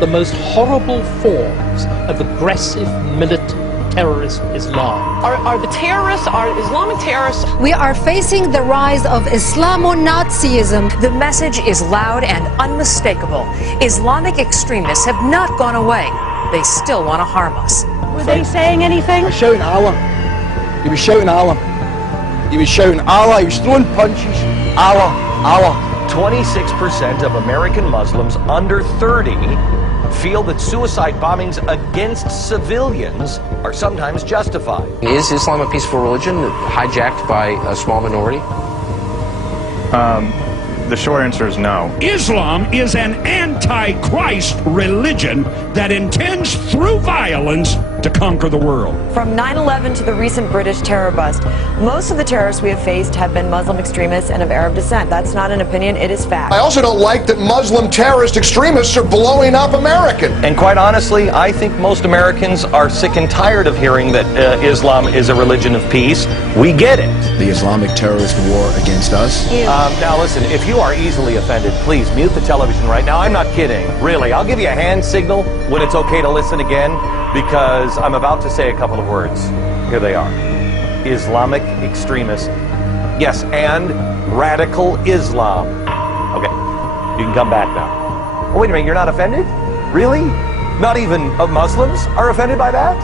the most horrible forms of aggressive militant terrorist Islam. Are the terrorists, are Islamic terrorists? We are facing the rise of Islamo-Nazism. The message is loud and unmistakable. Islamic extremists have not gone away. They still want to harm us. Were they saying anything? He was shouting Allah. He was shouting Allah. He was shouting Allah. He was throwing punches. Allah, Allah. 26% of American Muslims under 30 feel that suicide bombings against civilians are sometimes justified. Is Islam a peaceful religion hijacked by a small minority? The short answer is no. Islam is an anti-Christ religion that intends through violence to conquer the world. From 9/11 to the recent British terror bust, most of the terrorists we have faced have been Muslim extremists and of Arab descent. That's not an opinion, it is fact. I also don't like that Muslim terrorist extremists are blowing up Americans. And quite honestly, I think most Americans are sick and tired of hearing that Islam is a religion of peace. We get it. The Islamic terrorist war against us. Now listen, if you are easily offended, please mute the television right now. I'm not kidding, really. I'll give you a hand signal when it's okay to listen again, because I'm about to say a couple of words. Here they are. Islamic extremists. Yes, and radical Islam. Okay, you can come back now. Oh, wait a minute, you're not offended? Really? Not even Muslims are offended by that?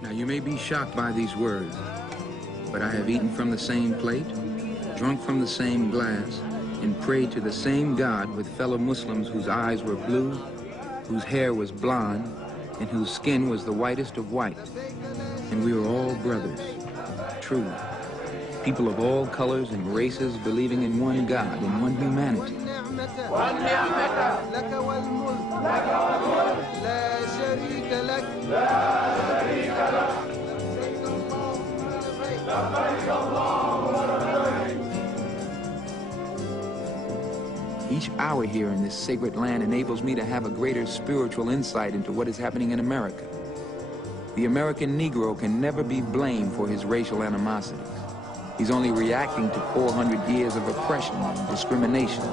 Now you may be shocked by these words, but I have eaten from the same plate, drunk from the same glass, and prayed to the same God with fellow Muslims whose eyes were blue, whose hair was blonde, and whose skin was the whitest of white. And we were all brothers, truly. People of all colors and races believing in one God, in one humanity. Each hour here in this sacred land enables me to have a greater spiritual insight into what is happening in America. The American Negro can never be blamed for his racial animosities. He's only reacting to 400 years of oppression and discrimination.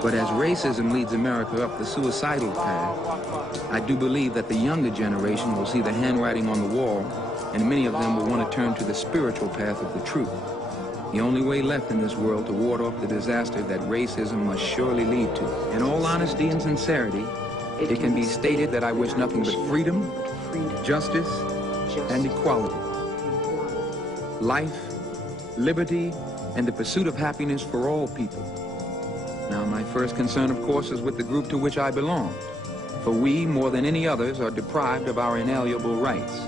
But as racism leads America up the suicidal path, I do believe that the younger generation will see the handwriting on the wall, and many of them will want to turn to the spiritual path of the truth. The only way left in this world to ward off the disaster that racism must surely lead to. In all honesty and sincerity, it can be stated that I wish nothing but freedom, justice, and equality. Life, liberty, and the pursuit of happiness for all people. Now, my first concern, of course, is with the group to which I belong. For we, more than any others, are deprived of our inalienable rights.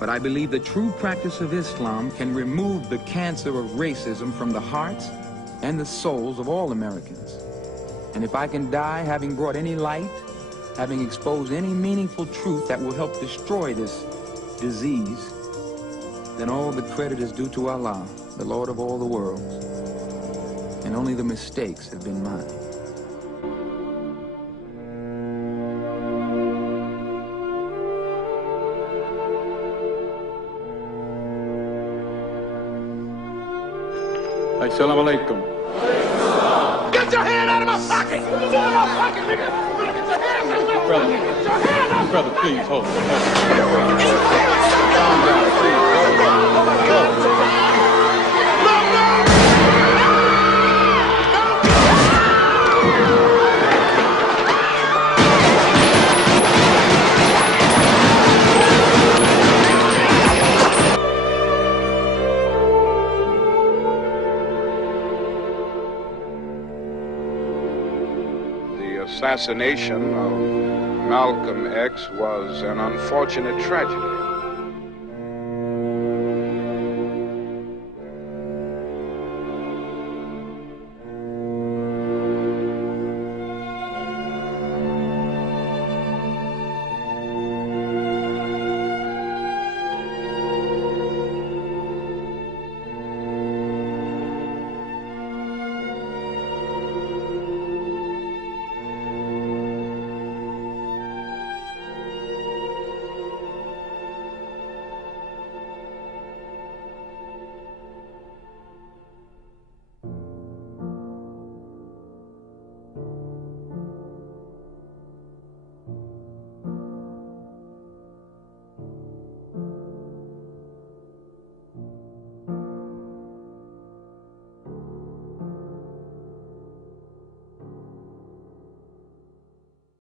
But I believe the true practice of Islam can remove the cancer of racism from the hearts and the souls of all Americans. And if I can die having brought any light, having exposed any meaningful truth that will help destroy this disease, then all the credit is due to Allah, the Lord of all the worlds. And only the mistakes have been mine. Assalamu alaikum. Get your hand out of my pocket! Get your hand out of my pocket, nigga! Get your hand out of my Brother, pocket! Get your hand out! brother, please hold. The assassination of Malcolm X was an unfortunate tragedy.